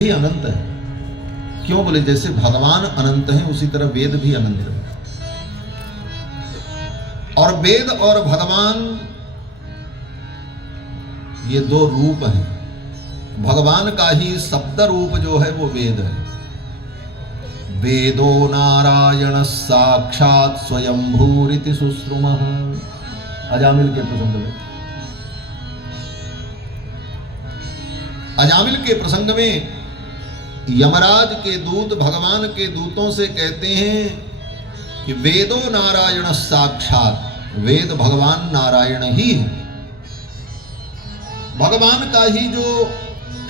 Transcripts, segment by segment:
भी अनंत है। क्यों बोले, जैसे भगवान अनंत हैं उसी तरह वेद भी अनंत है। और वेद और भगवान ये दो रूप हैं। भगवान का ही शब्द रूप जो है वो वेद है। वेदो नारायण साक्षात स्वयंभूरिति सुश्रुमः, अजामिल के प्रसंग में। अजामिल के प्रसंग में यमराज के दूत भगवान के दूतों से कहते हैं कि वेदो नारायण साक्षात, वेद भगवान नारायण ही है। भगवान का ही जो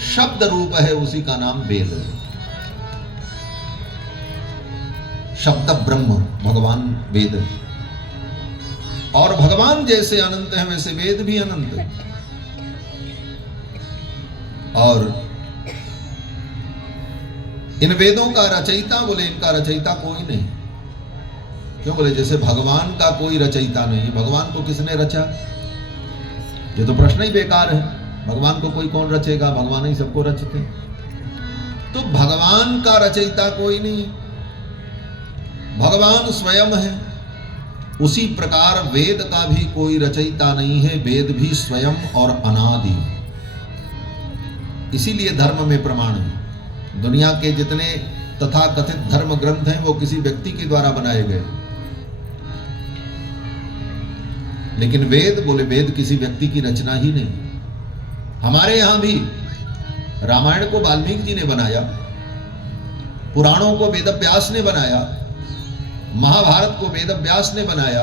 शब्द रूप है उसी का नाम वेद है। शब्द ब्रह्म भगवान वेद है। और भगवान जैसे अनंत है वैसे वेद भी अनंत है। और इन वेदों का रचयिता बोले, इनका रचयिता कोई नहीं। क्यों बोले, जैसे भगवान का कोई रचयिता नहीं, भगवान को किसने रचा? ये तो प्रश्न ही बेकार है। भगवान को कोई कौन रचेगा? भगवान ही सबको रचते। तो भगवान का रचयिता कोई नहीं, भगवान स्वयं है। उसी प्रकार वेद का भी कोई रचयिता नहीं है, वेद भी स्वयं और अनादि। इसीलिए धर्म में प्रमाण है। दुनिया के जितने तथाकथित धर्म ग्रंथ हैं वो किसी व्यक्ति के द्वारा बनाए गए, लेकिन वेद बोले, वेद किसी व्यक्ति की रचना ही नहीं। हमारे यहां भी रामायण को वाल्मीकि जी ने बनाया, पुराणों को वेद व्यास ने बनाया, महाभारत को वेद व्यास ने बनाया,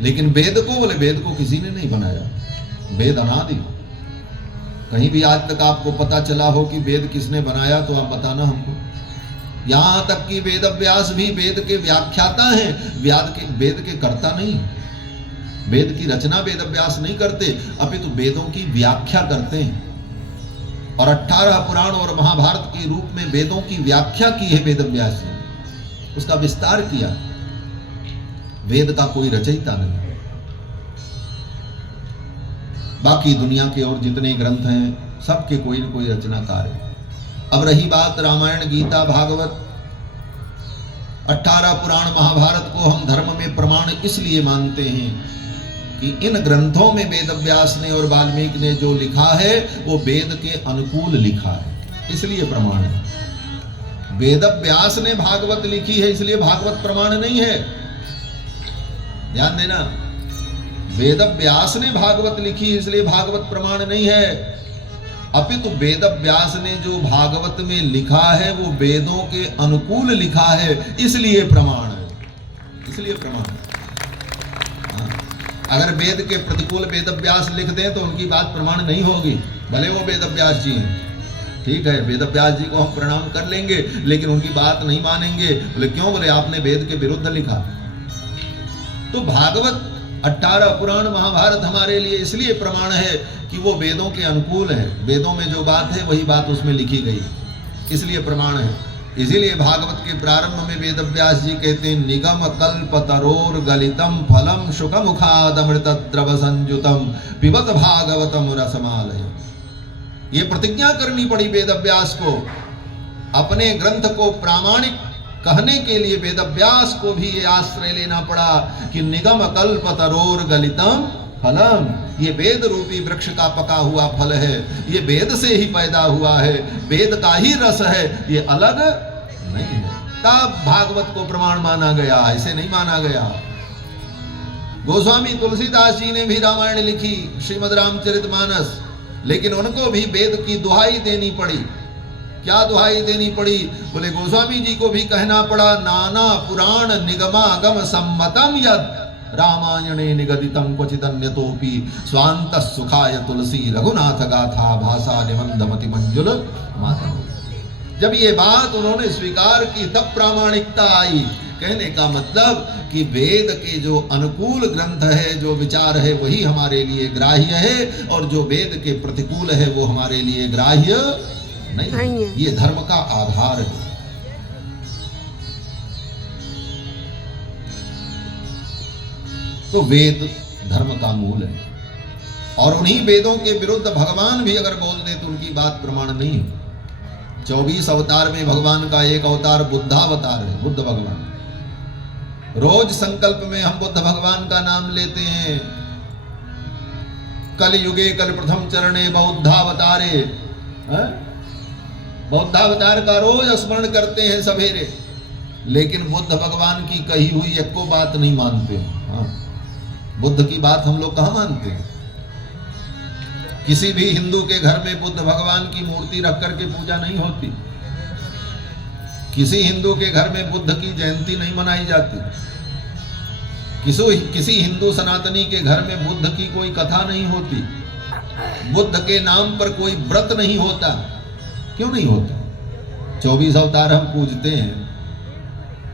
लेकिन वेद को बोले, वेद को किसी ने नहीं बनाया। वेद अनादि। कहीं भी आज तक आपको पता चला हो कि वेद किसने बनाया तो आप बताना हमको। यहां तक कि वेद व्यास भी वेद के व्याख्याता हैं, वेद के कर्ता नहीं। वेद की रचना वेद व्यास नहीं करते, अपितु वेदों की व्याख्या करते हैं। और 18 पुराण और महाभारत के रूप में वेदों की व्याख्या की है वेद व्यास ने, उसका विस्तार किया। वेद का कोई रचयिता नहीं। बाकी दुनिया के और जितने ग्रंथ हैं सबके कोई न कोई रचनाकार है। अब रही बात रामायण, गीता, भागवत, 18 पुराण महाभारत को हम धर्म में प्रमाण इसलिए मानते हैं कि इन ग्रंथों में वेद व्यास ने और वाल्मीकि ने जो लिखा है वो वेद के अनुकूल लिखा है, इसलिए प्रमाण है। वेद व्यास ने भागवत लिखी है इसलिए भागवत प्रमाण नहीं है। ध्यान देना, वेद व्यास ने भागवत लिखी इसलिए भागवत प्रमाण नहीं है, अपितु वेद व्यास ने जो भागवत में लिखा है वो वेदों के अनुकूल लिखा है, इसलिए प्रमाण है। इसलिए प्रमाण है। अगर वेद के प्रतिकूल वेद व्यास लिख दें तो उनकी बात प्रमाण नहीं होगी, भले वो वेद व्यास जी हैं। ठीक है, वेद व्यास जी को हम प्रणाम कर लेंगे, लेकिन उनकी बात नहीं मानेंगे। बोले क्यों? बोले आपने वेद के विरुद्ध लिखा। तो भागवत, 18 पुराण महाभारत हमारे लिए इसलिए प्रमाण है कि वो वेदों के अनुकूल है। वेदों में जो बात है वही बात उसमें लिखी गई, इसलिए प्रमाण है। इसीलिए भागवत के प्रारंभ में वेद व्यास जी कहते हैं, निगम कल्प तरोर गलितम फलम शुक मुखाद अमृत द्रव संयुतम पिबत भागवतम रसमालय। ये प्रतिज्ञा करनी पड़ी वेद व्यास को, अपने ग्रंथ को प्रामाणिक कहने के लिए वेद व्यास को भी ये आश्रय लेना पड़ा कि निगम कल्प तरोर गलितम फलम, ये वेद रूपी वृक्ष का पका हुआ फल है, ये वेद से ही पैदा हुआ है, वेद का ही रस है, ये अलग नहीं है। तब भागवत को प्रमाण माना गया, ऐसे नहीं माना गया। गोस्वामी तुलसीदास जी ने भी रामायण लिखी, श्रीमद् रामचरितमानस, लेकिन उनको भी वेद की दुहाई देनी पड़ी। क्या दुहाई देनी पड़ी? बोले गोस्वामी जी को भी कहना पड़ा, नाना पुराण निगमागम सम्मतम यद रामायणे निगदितम क्वचिदन्यतोपि स्वांत सुखाय तुलसी रघुनाथ गाथा भाषा निबंधमति मंजुल माता। जब ये बात उन्होंने स्वीकार की तब प्रामाणिकता आई। कहने का मतलब कि वेद के जो अनुकूल ग्रंथ है, जो विचार है, वही हमारे लिए ग्राह्य है, और जो वेद के प्रतिकूल है वो हमारे लिए ग्राह्य नहीं है। ये धर्म का आधार है। तो वेद धर्म का मूल है। और उन्हीं वेदों के विरुद्ध भगवान भी अगर बोल दे तो उनकी बात प्रमाण नहीं है। 24 अवतार में भगवान का एक अवतार बुद्धावतार है, बुद्ध भगवान। रोज संकल्प में हम बुद्ध भगवान का नाम लेते हैं। कल युगे कल प्रथम चरणे बौद्धावतारे, बौद्धावतार का रोज स्मरण करते हैं सवेरे, लेकिन बुद्ध भगवान की कही हुई एको बात नहीं मानते। हाँ, बुद्ध की बात हम लोग कहाँ मानते हैं? किसी भी हिंदू के घर में बुद्ध भगवान की मूर्ति रख करके पूजा नहीं होती। किसी हिंदू के घर में बुद्ध की जयंती नहीं मनाई जाती। किसी हिंदू सनातनी के घर में बुद्ध की कोई कथा नहीं होती। बुद्ध के नाम पर कोई व्रत नहीं होता। क्यों नहीं होता? 24 अवतार हम पूजते हैं।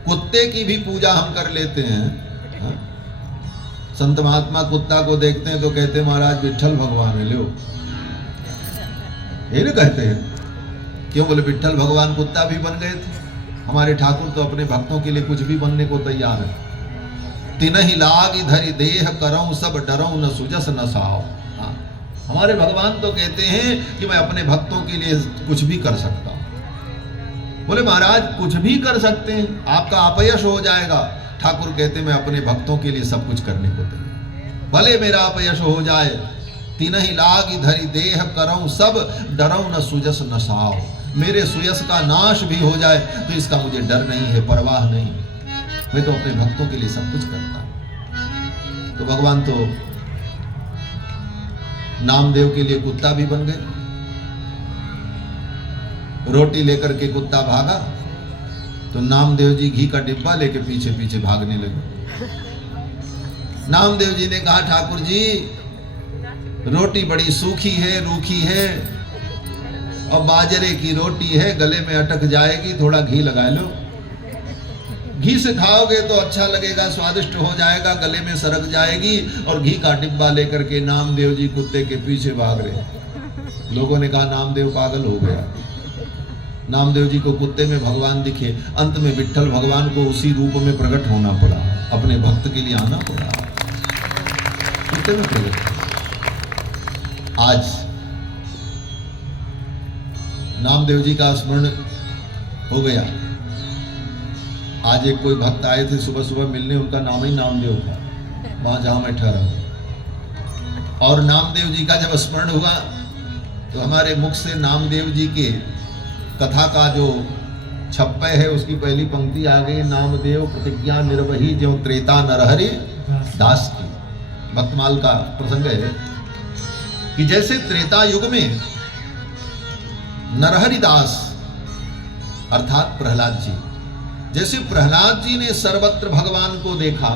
कुत्ते की भी पूजा हम कर लेते हैं। हाँ? संत महात्मा कुत्ता को देखते हैं तो कहते हैं महाराज विट्ठल भगवान है, लो, ये ना कहते हैं। क्यों? बोले विट्ठल भगवान कुत्ता भी बन गए थे। हमारे ठाकुर तो अपने भक्तों के लिए कुछ भी बनने को तैयार है। तिनहि लाग धरि देह करऊं सब डरऊं न सुजस न साव। हाँ, हमारे भगवान तो कहते हैं कि मैं अपने भक्तों के लिए कुछ भी कर सकता हूं। बोले महाराज कुछ भी कर सकते हैं, आपका अपयश हो जाएगा। ठाकुर कहते मैं अपने भक्तों के लिए सब कुछ करने को तैयार, भले मेरा अपयश हो जाए। तिनहि लाग धरि देह करऊं सब डरऊं न सुजस न साव। मेरे सुयस का नाश भी हो जाए तो इसका मुझे डर नहीं है, परवाह नहीं। मैं तो अपने भक्तों के लिए सब कुछ करता हूं। तो भगवान तो नामदेव के लिए कुत्ता भी बन गए। रोटी लेकर के कुत्ता भागा तो नामदेव जी घी का डिब्बा लेके पीछे पीछे भागने लगे। नामदेव जी ने कहा ठाकुर जी रोटी बड़ी सूखी है, रूखी है और बाजरे की रोटी है, गले में अटक जाएगी, थोड़ा घी लगा लो। घी से खाओगे तो अच्छा लगेगा, स्वादिष्ट हो जाएगा, गले में सरक जाएगी। और घी का डिब्बा लेकर के नामदेव जी कुत्ते के पीछे भाग रहे। लोगों ने कहा नामदेव पागल हो गया। नामदेव जी को कुत्ते में भगवान दिखे। अंत में विट्ठल भगवान को उसी रूप में प्रकट होना पड़ा, अपने भक्त के लिए आना पड़ा, कुत्ते में प्रकट। आज नामदेव जी का स्मरण हो गया। आज एक कोई भक्त आए थे सुबह सुबह मिलने, उनका नाम ही नामदेव था, वहां जहां मैं ठहरा हूं। और नामदेव जी का जब स्मरण हुआ तो हमारे मुख से नामदेव जी के कथा का जो छप्पे है उसकी पहली पंक्ति आ गई। नामदेव प्रतिज्ञा निर्वही जो त्रेता नरहरि दास की। भक्तमाल का प्रसंग है कि जैसे त्रेता युग में नरहरि दास अर्थात प्रहलाद जी, जैसे प्रहलाद जी ने सर्वत्र भगवान को देखा,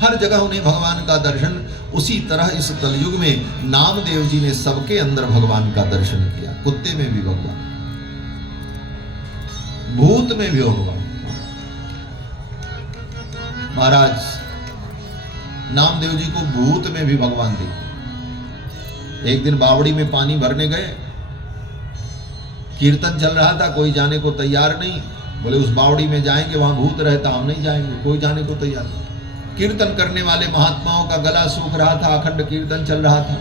हर जगह उन्हें भगवान का दर्शन, उसी तरह इस कलयुग में नामदेव जी ने सबके अंदर भगवान का दर्शन किया। कुत्ते में भी भगवान, भूत में भी भगवान। महाराज नामदेव जी को भूत में भी भगवान दिखे। एक दिन बावड़ी में पानी भरने गए, कीर्तन चल रहा था, कोई जाने को तैयार नहीं। बोले उस बावड़ी में जाएंगे, वहां भूत रहता, हम नहीं जाएंगे। कोई जाने को तैयार नहीं। कीर्तन करने वाले महात्माओं का गला सूख रहा था, अखंड कीर्तन चल रहा था।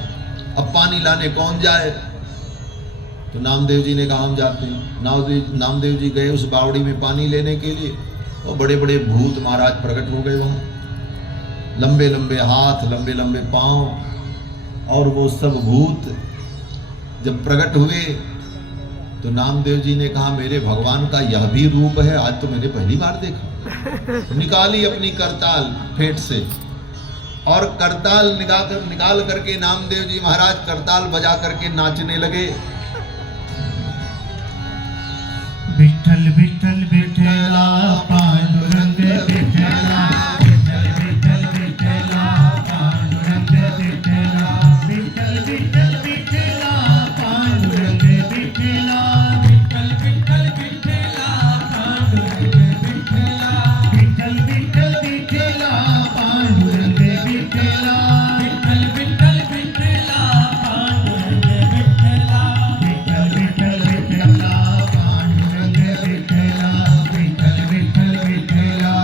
अब पानी लाने कौन जाए? तो नामदेव जी ने कहा हम जाते हैं। नामदेव जी गए उस बावड़ी में पानी लेने के लिए, और बड़े बड़े भूत महाराज प्रकट हो गए वहां। लंबे लंबे हाथ, लंबे लंबे पांव, और वो सब भूत जब प्रकट हुए तो नामदेव जी ने कहा मेरे भगवान का यह भी रूप है, आज तो मैंने पहली बार देखा। निकाली अपनी करताल फेंट से, और करताल निकाल करके नामदेव जी महाराज करताल बजा करके नाचने लगे। विठ्ठल विठ्ठल विठ्ठला पांडुरंग विठ्ठला, विठ्ठल विठ्ठल विठ्ठला पांडुरंग विठ्ठला, विठ्ठल विठ्ठल विठ्ठला पांडुरंग विठ्ठला, विठ्ठल विठ्ठल विठ्ठला पांडुरंग विठ्ठला, विठ्ठल विठ्ठल विठ्ठला पांडुरंग विठ्ठला, विठ्ठल विठ्ठल विठ्ठला पांडुरंग विठ्ठला, विठ्ठल विठ्ठल विठ्ठला पांडुरंग विठ्ठला, विठ्ठल विठ्ठल विठ्ठला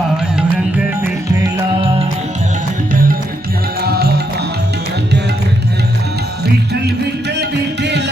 पांडुरंग विठ्ठला विठ्ठल विठ्ठल विठ्ठला